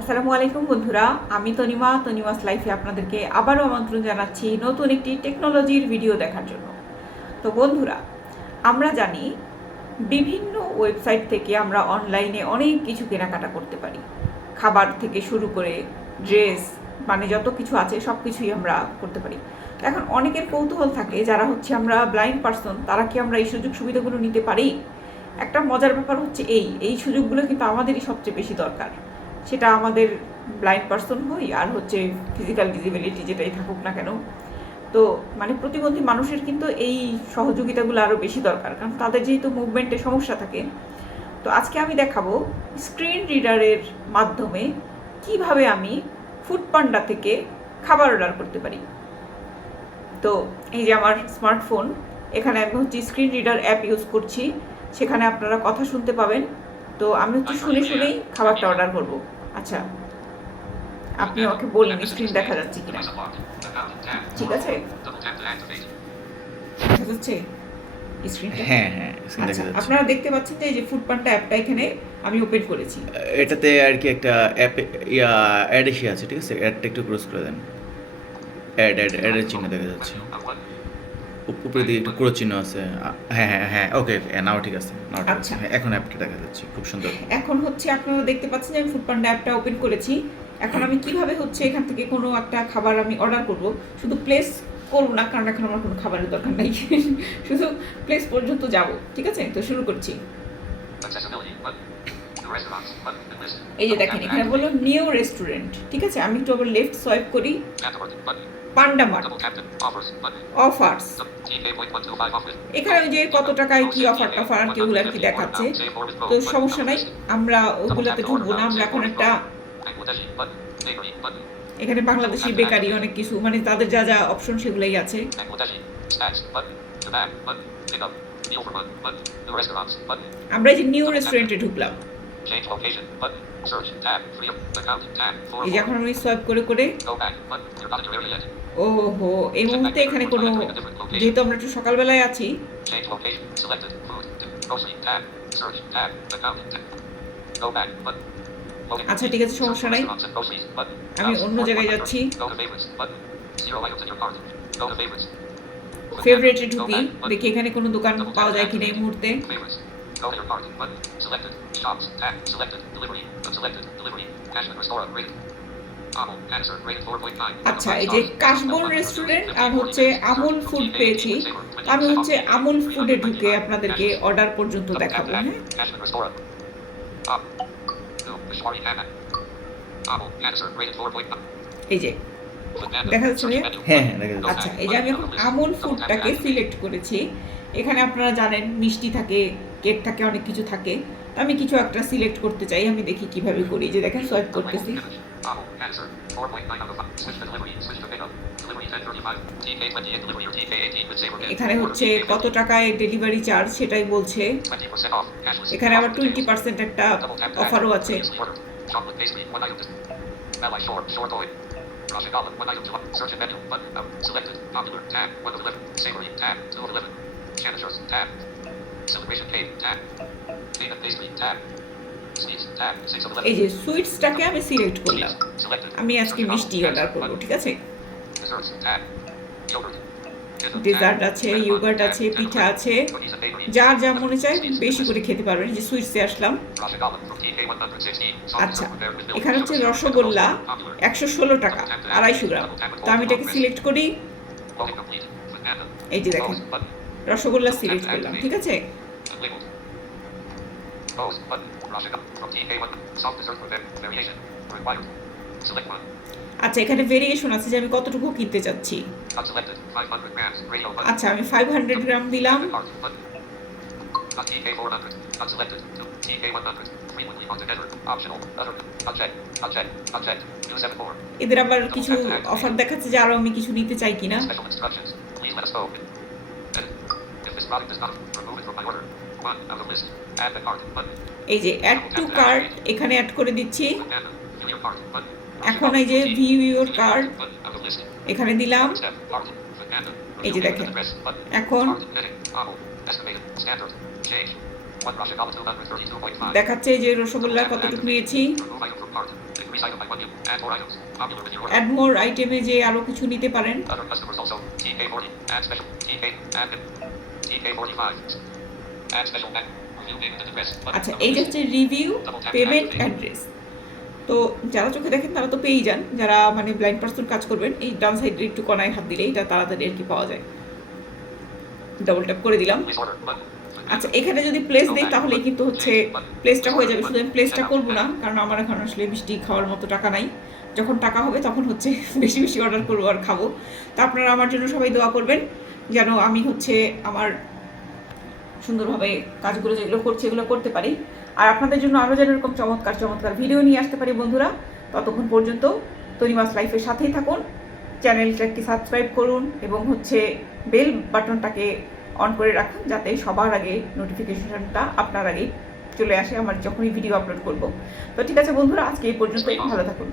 আসসালামু আলাইকুম বন্ধুরা, আমি তনিমাস লাইফে আপনাদেরকে আবারও আমন্ত্রণ জানাচ্ছি নতুন একটি টেকনোলজির ভিডিও দেখার জন্য। তো বন্ধুরা, আমরা জানি বিভিন্ন ওয়েবসাইট থেকে আমরা অনলাইনে অনেক কিছু কেনাকাটা করতে পারি। খাবার থেকে শুরু করে ড্রেস, মানে যত কিছু আছে সব কিছুই আমরা করতে পারি। এখন অনেকের কৌতূহল থাকে, যারা আমরা ব্লাইন্ড পার্সন, তারা কি আমরা এই সুযোগ সুবিধাগুলো নিতে পারি? একটা মজার ব্যাপার হচ্ছে এই সুযোগগুলো কিন্তু আমাদেরই সবচেয়ে বেশি দরকার। সেটা আমাদের ব্লাইন্ড পার্সন হই আর ফিজিক্যাল ডিসেবিলিটি যেটাই থাকুক না কেন। তো মানে প্রতিবন্ধী মানুষের কিন্তু এই সহযোগিতাগুলো আরও বেশি দরকার, কারণ তাদের যেহেতু মুভমেন্টে সমস্যা থাকে। তো আজকে আমি দেখাবো স্ক্রিন রিডারের মাধ্যমে কিভাবে আমি ফুডপান্ডা থেকে খাবার অর্ডার করতে পারি। তো এই যে আমার স্মার্টফোন, এখানে আমি স্ক্রিন রিডার অ্যাপ ইউজ করছি, সেখানে আপনারা কথা শুনতে পাবেন। তো আমি শুনেই খাবারটা অর্ডার করব। আচ্ছা, আপনি ওকে বলুন স্ক্রিন দেখা যাচ্ছে কিনা। ঠিক আছে, দেখা যাচ্ছে স্ক্রিনটা? হ্যাঁ, হ্যাঁ, স্ক্রিন দেখা আচ্ছা, যাচ্ছে। আপনারা দেখতে পাচ্ছেন যে এই যে ফুডপান্ডা অ্যাপটা এখানে আমি ওপেন করেছি। এটাতে আর কি একটা অ্যাড এসে আছে, ঠিক আছে? অ্যাডটা একটু ক্রস করে দেন। অ্যাডের চিহ্ন দেখা যাচ্ছে। উপরের দিকে একটু ক্রস চিহ্ন আছে। হ্যাঁ, হ্যাঁ, হ্যাঁ, ওকে, নাও ঠিক আছে। নাও ঠিক আছে। আচ্ছা। হ্যাঁ, এখন অ্যাপটা দেখা যাচ্ছে। খুব সুন্দর। এখন আপনারা দেখতে পাচ্ছেন যে আমি ফুডপান্ডা অ্যাপটা ওপেন করেছি। এখন আমি কিভাবে এখান থেকে কোনো একটা খাবার আমি অর্ডার করব। শুধু প্লেস করব না, কারণ এখন আমার কোনো খাবারের দরকার নাই। শুধু প্লেস পর্যন্ত যাব। ঠিক আছে, তো শুরু করছি। এই যে দেখেন, এখানে বললো নিউ রেস্টুরেন্ট। ঠিক আছে, আমি একটু আবার লেফট সোয়াইপ করি। পান্ডা মার্ট অফার্স, এখানে ওই যে কত টাকায় কি অফার টফার আর কেউ আর কি দেখাচ্ছে। তো সমস্যা নাই, আমরা ওগুলোতে ঢুকবো না। আমরা এখন একটা এখানে বাংলাদেশি বেকারি অনেক কিছু, মানে তাদের যা যা অপশন সেগুলোই আছে। আমরা এই যে নিউ রেস্টুরেন্টে ঢুকলাম। এই যে এখন আমি সোয়াইপ করে করে, ওহো, এই মুহূর্তে এখানে কোনো, যেহেতু আমরা একটু সকালবেলায় আছি, আচ্ছা ঠিক আছে, সমস্যা নাই, আমি অন্য জায়গায় যাচ্ছি। ফেভারিটে ঢুকি, দেখি এখানে কোনো দোকান পাওয়া যায় কিনা এই মুহূর্তে। আচ্ছা, এই যে কাশবন রেস্টুরেন্ট আর আমুল ফুড পেয়েছি। আমি আমুল ফুডে ঢুকে আপনাদেরকে অর্ডার পর্যন্ত দেখাবো। হ্যাঁ, এই যে দেখা যাচ্ছে যে, হ্যাঁ, হ্যাঁ, দেখা যাচ্ছে। আচ্ছা, এই যে আমি এখন আমুল ফুডটাকে সিলেক্ট করেছি। এখানে আপনারা জানেন মিষ্টি থাকে, কেক থাকে, অনেক কিছু থাকে। আমি কিছু একটা সিলেক্ট করতে চাই, আমি দেখি কিভাবে করি। যে দেখেন, সোয়াইপ করতেছি। এখানে কত টাকায় ডেলিভারি চার্জ সেটাই বলছে। এখানে আবার 20% একটা অফারও আছে। এই যে সুইটসটাকে আমি সিলেক্ট করলাম। আমি আজকে মিষ্টি অর্ডার করবো। ঠিক আছে, ডেজার্ট আছে, ইয়োগার্ট আছে, পিঠা আছে, যার যা মনে চায় বেশি করে খেতে পারবেন। যে সুইটসে আসলাম। আচ্ছা, এখানে রসগোল্লা 116 টাকা, 250 গ্রাম। তো আমি এটাকে সিলেক্ট করি। এই যে দেখেন, রসগোল্লা সিলেক্ট করলাম। ঠিক আছে, আচ্ছা, এখানে ভেরিয়েশন আছে যে আমি কতটুকু কিনতে চাচ্ছি। আচ্ছা, আমি 500 গ্রাম দিলাম। এদের আবার কিছু অফার দেখাচ্ছে যে আরো আমি কিছু নিতে চাই কিনা। এই যে অ্যাড টু কার্ট, এখানে অ্যাড করে দিচ্ছি। এখন এই যে ভিউ ইউর কার্ট, এখানে দিলাম। এই যে দেখেন, এখন দেখাচ্ছে যে রসগোল্লা কতটুকু নিয়েছি। Recycle by 1 view. Add more items. Popular with your add more আইটেমে যে আরও কিছু নিতে পারেন। Other customers also. TK40. Add special. TK. Add him. TK45. Add special. Add. View name and address. Button. আচ্ছা, এইটা হচ্ছে রিভিউ পেমেন্ট অ্যাড্রেস। তো যারা চোখে দেখেন তারা তো পেয়েই যান, যারা মানে ব্লাইন্ড পার্সন কাজ করবেন এই ডান সাইডে একটু কনায় হাত দিলেই এটা তাড়াতাড়ি আর কি পাওয়া যায়। ডাবল ট্যাপ করে দিলাম। Disorder. Button. আচ্ছা, এখানে যদি প্লেস দিই তাহলে কিন্তু হচ্ছে প্লেসটা হয়ে যাবে, শুধু আমি প্লেসটা করবো না কারণ আমার এখন আসলে মিষ্টি খাওয়ার মতো টাকা নাই। যখন টাকা হবে তখন হচ্ছে বেশি বেশি অর্ডার করবো আর খাবো। তো আপনারা আমার জন্য সবাই দোয়া করবেন যেন আমি হচ্ছে আমার সুন্দরভাবে কাজগুলো যেগুলো করছি এগুলো করতে পারি, আর আপনাদের জন্য আরও যেন এরকম চমৎকার চমৎকার ভিডিও নিয়ে আসতে পারি বন্ধুরা। ততক্ষণ পর্যন্ত তনিমাস লাইফের সাথেই থাকুন, চ্যানেলটাকে সাবস্ক্রাইব করুন এবং হচ্ছে বেল বাটনটাকে অন করে রাখুন যাতে সবার আগে নোটিফিকেশনটা আপনার আগেই চলে আসে আমার যখনই ভিডিও আপলোড করব। তো ঠিক আছে বন্ধুরা, আজকে এই পর্যন্তই, ভালো থাকুন।